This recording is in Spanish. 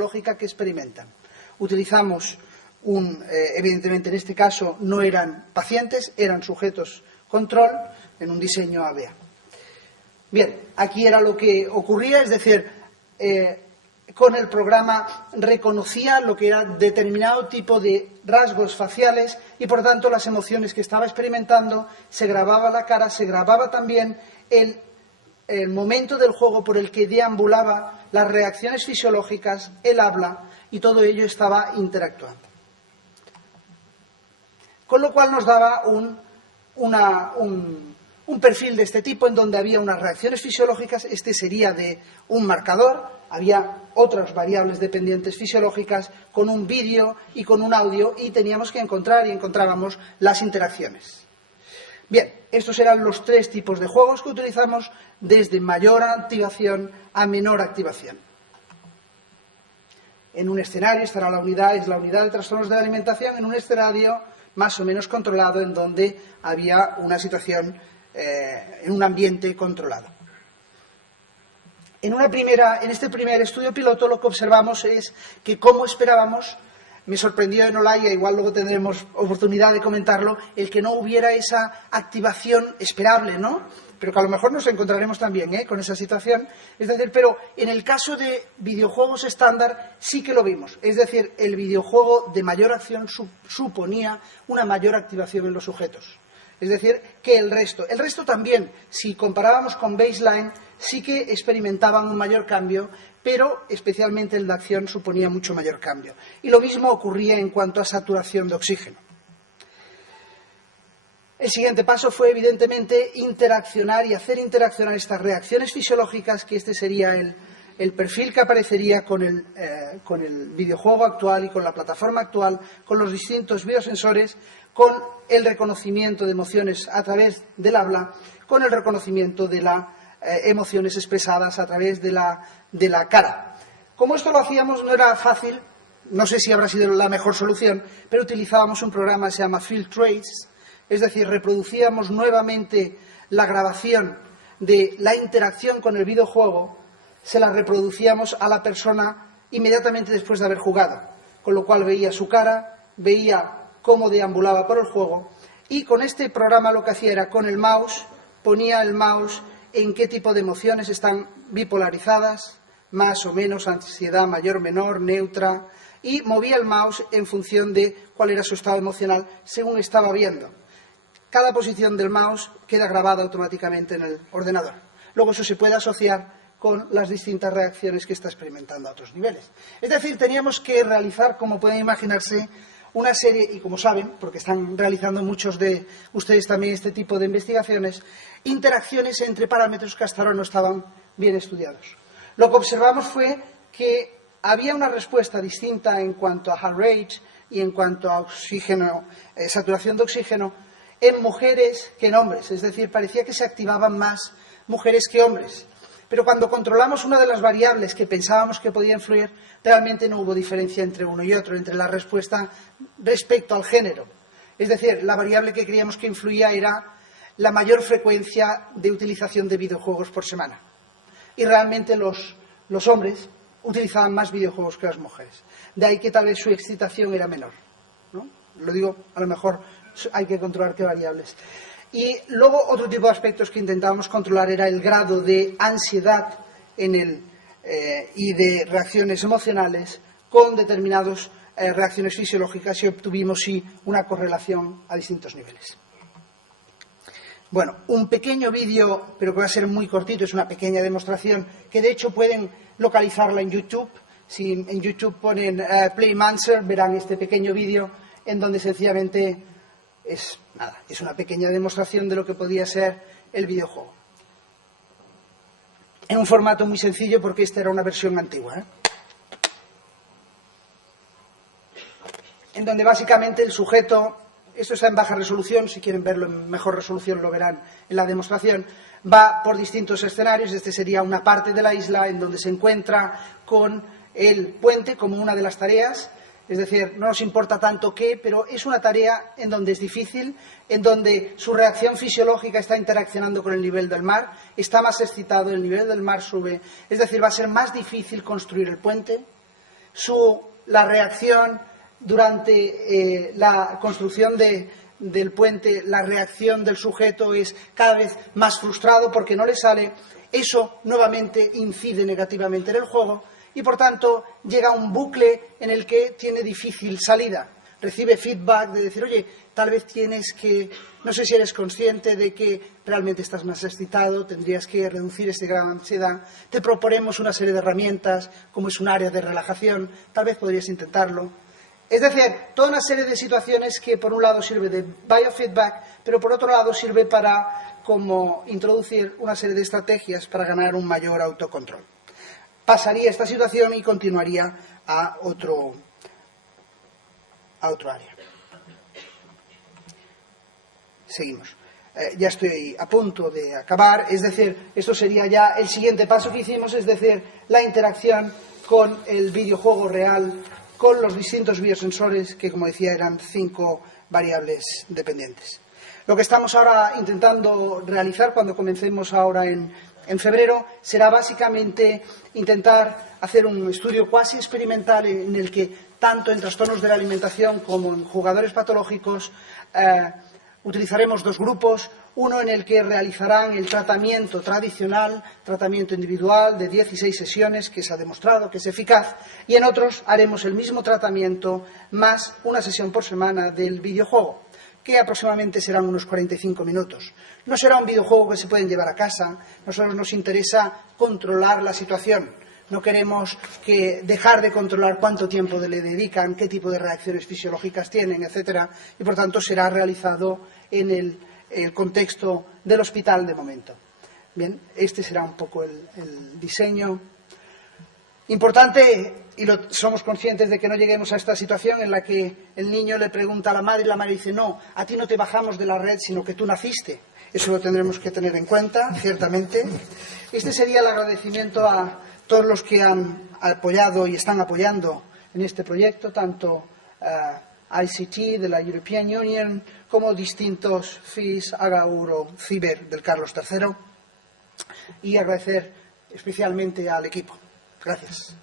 psicológica que experimentan. Utilizamos evidentemente en este caso no eran pacientes, eran sujetos control en un diseño ABA. Bien, aquí era lo que ocurría, es decir, con el programa reconocía lo que era determinado tipo de rasgos faciales y por tanto las emociones que estaba experimentando, se grababa la cara, se grababa también el momento del juego por el que deambulaba, las reacciones fisiológicas, el habla y todo ello estaba interactuando. Con lo cual nos daba un perfil de este tipo en donde había unas reacciones fisiológicas, este sería de un marcador, había otras variables dependientes fisiológicas con un vídeo y con un audio y teníamos que encontrar y encontrábamos las interacciones. Bien, estos eran los tres tipos de juegos que utilizamos desde mayor activación a menor activación. En un escenario estará la unidad, es la unidad de trastornos de la alimentación, en un escenario más o menos controlado en donde había una situación en un ambiente controlado. En este primer estudio piloto lo que observamos es que, como esperábamos, me sorprendió en Olaya, igual luego tendremos oportunidad de comentarlo, el que no hubiera esa activación esperable, ¿no? Pero que a lo mejor nos encontraremos también con esa situación. Es decir, pero en el caso de videojuegos estándar sí que lo vimos. Es decir, el videojuego de mayor acción suponía una mayor activación en los sujetos. Es decir, que el resto también, si comparábamos con baseline, sí que experimentaban un mayor cambio, pero especialmente el de acción suponía mucho mayor cambio. Y lo mismo ocurría en cuanto a saturación de oxígeno. El siguiente paso fue, evidentemente, interaccionar y hacer interaccionar estas reacciones fisiológicas, que este sería el perfil que aparecería con el videojuego actual y con la plataforma actual, con los distintos biosensores, con el reconocimiento de emociones a través del habla, con el reconocimiento de las emociones expresadas a través de la cara. Como esto lo hacíamos no era fácil, no sé si habrá sido la mejor solución, pero utilizábamos un programa que se llama Field Trace, es decir, reproducíamos nuevamente la grabación de la interacción con el videojuego, se la reproducíamos a la persona inmediatamente después de haber jugado, con lo cual veía su cara, veía cómo deambulaba por el juego, y con este programa lo que hacía era, con el mouse, ponía el mouse en qué tipo de emociones están bipolarizadas, más o menos, ansiedad mayor, menor, neutra, y movía el mouse en función de cuál era su estado emocional según estaba viendo. Cada posición del mouse queda grabada automáticamente en el ordenador. Luego eso se puede asociar con las distintas reacciones que está experimentando a otros niveles. Es decir, teníamos que realizar, como pueden imaginarse, una serie, y como saben, porque están realizando muchos de ustedes también este tipo de investigaciones, interacciones entre parámetros que hasta ahora no estaban bien estudiados. Lo que observamos fue que había una respuesta distinta en cuanto a heart rate y en cuanto a oxígeno, saturación de oxígeno, en mujeres que en hombres. Es decir, parecía que se activaban más mujeres que hombres. Pero cuando controlamos una de las variables que pensábamos que podía influir, realmente no hubo diferencia entre uno y otro, entre la respuesta respecto al género. Es decir, la variable que creíamos que influía era la mayor frecuencia de utilización de videojuegos por semana. Y realmente los hombres utilizaban más videojuegos que las mujeres. De ahí que tal vez su excitación era menor, ¿no? Lo digo, a lo mejor hay que controlar qué variables. Y luego otro tipo de aspectos que intentábamos controlar era el grado de ansiedad y de reacciones emocionales con determinadas reacciones fisiológicas y obtuvimos sí una correlación a distintos niveles. Bueno, un pequeño vídeo, pero que va a ser muy cortito, es una pequeña demostración que de hecho pueden localizarla en YouTube. Si en YouTube ponen Playmancer, verán este pequeño vídeo en donde sencillamente es una pequeña demostración de lo que podía ser el videojuego. En un formato muy sencillo porque esta era una versión antigua, en donde básicamente el sujeto, esto está en baja resolución, si quieren verlo en mejor resolución lo verán en la demostración, va por distintos escenarios. Este sería una parte de la isla en donde se encuentra con el puente como una de las tareas. Es decir, no nos importa tanto qué, pero es una tarea en donde es difícil, en donde su reacción fisiológica está interaccionando con el nivel del mar, está más excitado, el nivel del mar sube. Es decir, va a ser más difícil construir el puente, la reacción durante la construcción del puente, la reacción del sujeto es cada vez más frustrado porque no le sale. Eso nuevamente incide negativamente en el juego y, por tanto, llega a un bucle en el que tiene difícil salida. Recibe feedback de decir, oye, tal vez tienes que, no sé si eres consciente de que realmente estás más excitado, tendrías que reducir este grado de ansiedad, te proponemos una serie de herramientas, como es un área de relajación, tal vez podrías intentarlo. Es decir, toda una serie de situaciones que por un lado sirve de biofeedback, pero por otro lado sirve para como introducir una serie de estrategias para ganar un mayor autocontrol. Pasaría esta situación y continuaría a otro área. Seguimos. Ya estoy a punto de acabar, es decir, esto sería ya el siguiente paso que hicimos, es decir, la interacción con el videojuego real, con los distintos biosensores, que como decía eran 5 variables dependientes. Lo que estamos ahora intentando realizar cuando comencemos ahora en febrero será básicamente intentar hacer un estudio cuasi experimental en el que tanto en trastornos de la alimentación como en jugadores patológicos utilizaremos 2 grupos, uno en el que realizarán el tratamiento tradicional, tratamiento individual de 16 sesiones, que se ha demostrado que es eficaz, y en otros haremos el mismo tratamiento más una sesión por semana del videojuego, que aproximadamente serán unos 45 minutos. No será un videojuego que se pueden llevar a casa, nosotros nos interesa controlar la situación. No queremos dejar de controlar cuánto tiempo le dedican, qué tipo de reacciones fisiológicas tienen, etcétera, y por tanto será realizado en el contexto del hospital de momento. Bien, este será un poco el diseño. Importante, y somos conscientes de que no lleguemos a esta situación en la que el niño le pregunta a la madre y la madre dice, no, a ti no te bajamos de la red, sino que tú naciste. Eso lo tendremos que tener en cuenta, ciertamente. Este sería el agradecimiento a todos los que han apoyado y están apoyando en este proyecto, tanto ICT de la European Union como distintos FIS, Agaur o Ciber del Carlos III, y agradecer especialmente al equipo. Gracias.